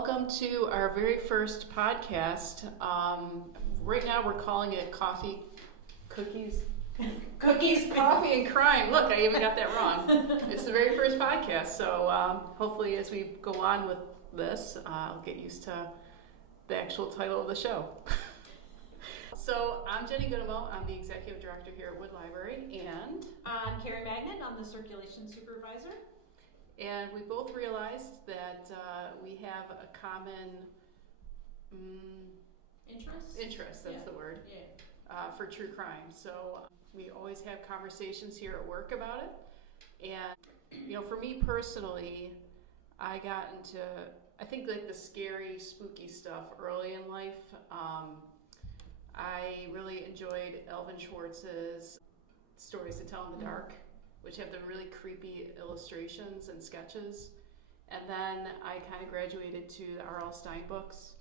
welcome to our very first podcast. Right now we're calling it Coffee, Cookies, Coffee, and Crime. Look, I even got that wrong. It's the very first podcast, so hopefully as we go on with this, I'll get used to the actual title of the show. So I'm Jenny Goodemo. I'm the Executive Director here at Wood Library, and I'm Carrie Magnet. I'm the Circulation Supervisor. And we both realized that we have a common interest, that's the word, for true crime. So we always have conversations here at work about it. And, for me personally, I got into, I think, like the scary, spooky stuff early in life. I really enjoyed Elvin Schwartz's Stories to Tell in the Dark, which have the really creepy illustrations and sketches. And then I kind of graduated to the R.L. Stine books,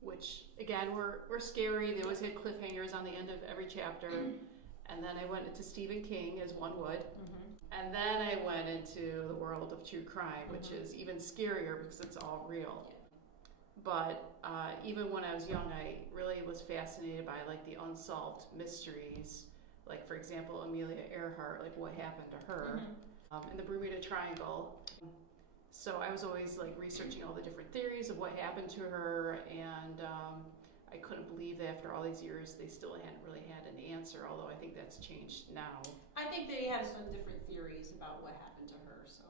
which again were scary. They always had cliffhangers on the end of every chapter. And then I went into Stephen King, as one would. And then I went into the world of true crime, which is even scarier because it's all real. But even when I was young, I really was fascinated by like the unsolved mysteries. Like, for example, Amelia Earhart, like what happened to her in the Bermuda Triangle. So I was always like researching all the different theories of what happened to her, and I couldn't believe that after all these years they still hadn't really had an answer, although I think that's changed now. I think they have some different theories about what happened to her, so.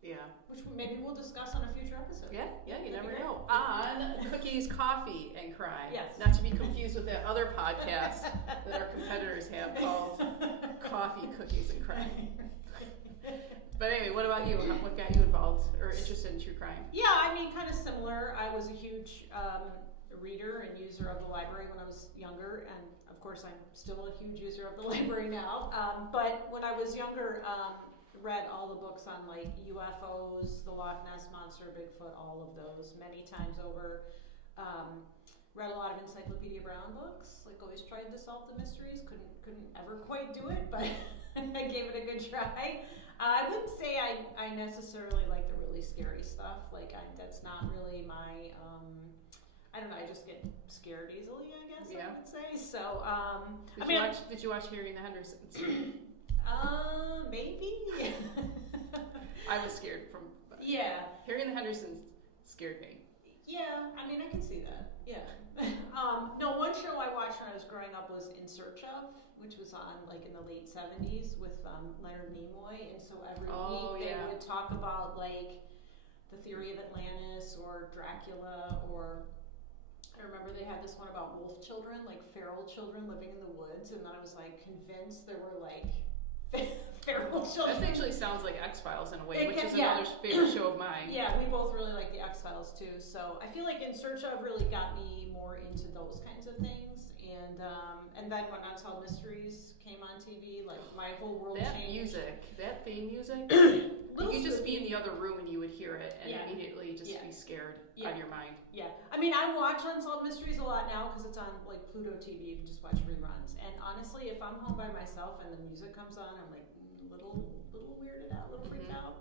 Yeah. Which maybe we'll discuss on a future episode. Yeah, you never know. On Cookies, Coffee, and Crime. Yes. Not to be confused with that other podcast that our competitors have called Coffee, Cookies, and Crime. But anyway, what about you? What got you involved or interested in true crime? Yeah, I mean, kind of similar. I was a huge reader and user of the library when I was younger, and of course I'm still a huge user of the library now. But when I was younger, read all the books on like UFOs, the Loch Ness Monster, Bigfoot, all of those many times over. Read a lot of Encyclopedia Brown books, like always tried to solve the mysteries, couldn't ever quite do it, but I gave it a good try. I wouldn't say I necessarily like the really scary stuff. That's not really my, I don't know, I just get scared easily, I guess I would say. So, Did you watch Harry and the Hendersons? Maybe. I was scared from. Yeah. Harry and the Hendersons scared me. Yeah, I mean, I can see that. Yeah. No, one show I watched when I was growing up was In Search Of, which was on like in the late 70s with Leonard Nimoy, and so every week they would talk about like the theory of Atlantis or Dracula, or I remember they had this one about wolf children, like feral children living in the woods, and then I was like convinced there were like feral children. That actually sounds like X-Files in a way, which is another favorite show of mine. Yeah, we both really like the X-Files too, so I feel like In Search Of really got me more into those kinds of things, and then when Unsolved Mysteries came on TV, like my whole world changed. That theme music, you could just be in the other room and you would hear it and immediately just be scared out of your mind. Yeah, I mean, I watch Unsolved Mysteries a lot now because it's on like Pluto TV. You can just watch reruns. And honestly, if I'm home by myself and the music comes on, I'm like little weirded out, a little freaked out.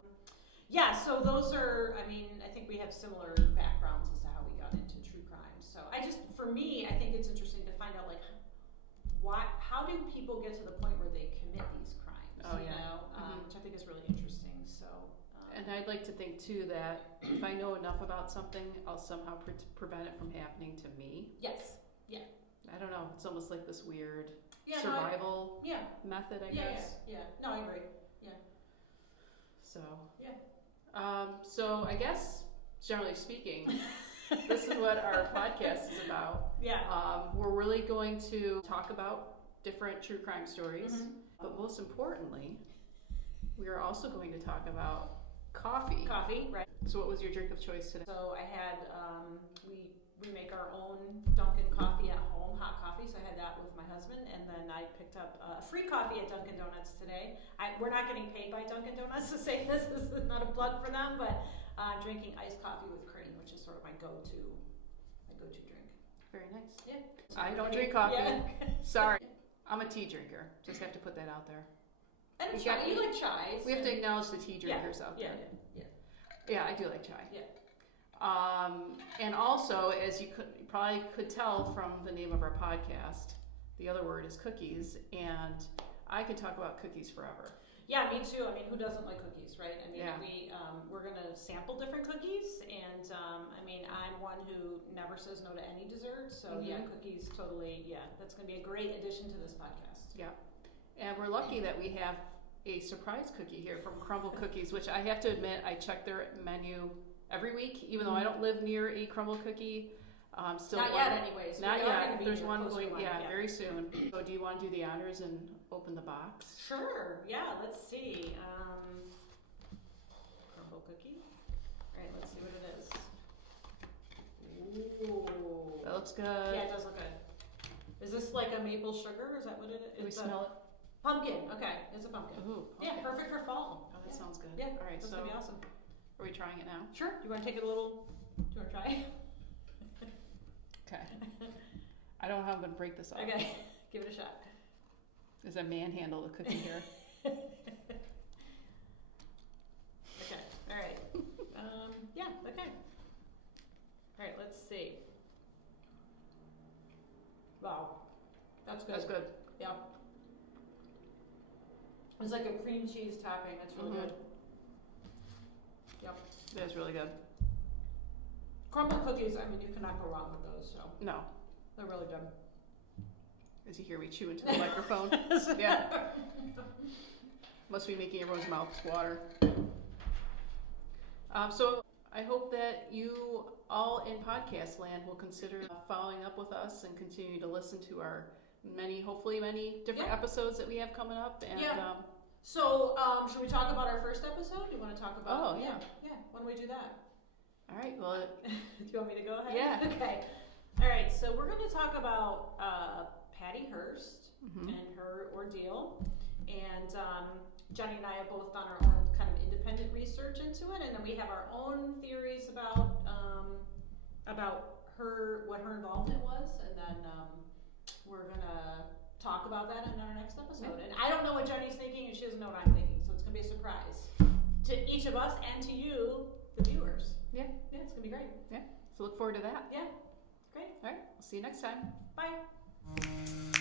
Yeah, so those are. I mean, I think we have similar backgrounds as to how we got into true crime. So for me, I think it's interesting to find out like how do people get to the point where they commit these crimes? Which I think is really interesting. So. And I'd like to think too that if I know enough about something, I'll somehow prevent it from happening to me. Yes. Yeah. I don't know. It's almost like this weird survival method, I guess. Yeah. No, I agree. Yeah. So. Yeah. So I guess, generally speaking, this is what our podcast is about. Yeah. We're really going to talk about different true crime stories, but most importantly, we are also going to talk about coffee. Coffee, right. So what was your drink of choice today? So I had, we make our own Dunkin' coffee at home, hot coffee, so I had that with my husband, and then I picked up free coffee at Dunkin' Donuts today. We're not getting paid by Dunkin' Donuts to say this is not a plug for them, but I'm drinking iced coffee with cream, which is sort of my go-to drink. Very nice. Yeah. I don't drink coffee. Yeah. Sorry. I'm a tea drinker. Just have to put that out there. And you like chais. We have to acknowledge the tea drinkers out there. Yeah. Yeah, I do like chai. Yeah. And also, as you probably could tell from the name of our podcast, the other word is cookies, and I could talk about cookies forever. Yeah, me too. I mean, who doesn't like cookies, right? I mean, Yeah. we're gonna sample different cookies, and I mean, I'm one who never says no to any dessert, so yeah, cookies totally. Yeah, that's gonna be a great addition to this podcast. Yeah, and we're lucky that we have a surprise cookie here from Crumble Cookies, which I have to admit, I check their menu every week, even though I don't live near a Crumble Cookie. Still not yet, anyways. Not We are yet. gonna be There's here, one closer going, one, yeah, very soon. So, do you want to do the honors and open the box? Sure. Yeah. Let's see. Crumble cookie. All right. Let's see what it is. Ooh. That looks good. Yeah, it does look good. Is this like a maple sugar? Is that what it is? Can we It's smell it? pumpkin. Okay, it's a pumpkin. Ooh, Yeah, okay. perfect for fall. Oh, that Yeah. sounds good. Yeah, All right, that's so gonna be awesome. are we trying it now? Sure. Do you want to take it a little? Do you want to try? Okay. I don't know how I'm going to break this off. Okay, give it a shot. There's a manhandle the cookie here. Okay. All right. Yeah. Okay. All right. Let's see. Wow, that's good. That's good. Yeah. It's like a cream cheese topping. That's really good. Yep. That's really good. Crumble cookies. I mean, you cannot go wrong with those. So No. they're really good. As you hear me chew into the microphone. Yeah. Must be making everyone's mouths water. So I hope that you all in podcast land will consider following up with us and continue to listen to our hopefully many different episodes that we have coming up. And So should we talk about our first episode? Do you want to talk about? Oh, yeah. Yeah. Why don't we do that? All right. Well, Do you want me to go ahead? Yeah. Okay. All right. So we're going to talk about Patty Hearst and her ordeal, and Jenny and I have both done our own kind of independent research into it, and then we have our own theories about her, what her involvement was, and then we're gonna talk about that in our next episode. And I don't know what Jenny's thinking, and she doesn't know what I'm thinking, so it's gonna be a surprise to each of us and to you, the viewers. Yeah. Yeah, it's gonna be great. Yeah. So look forward to that. Yeah, great. All right. We'll see you next time. Bye.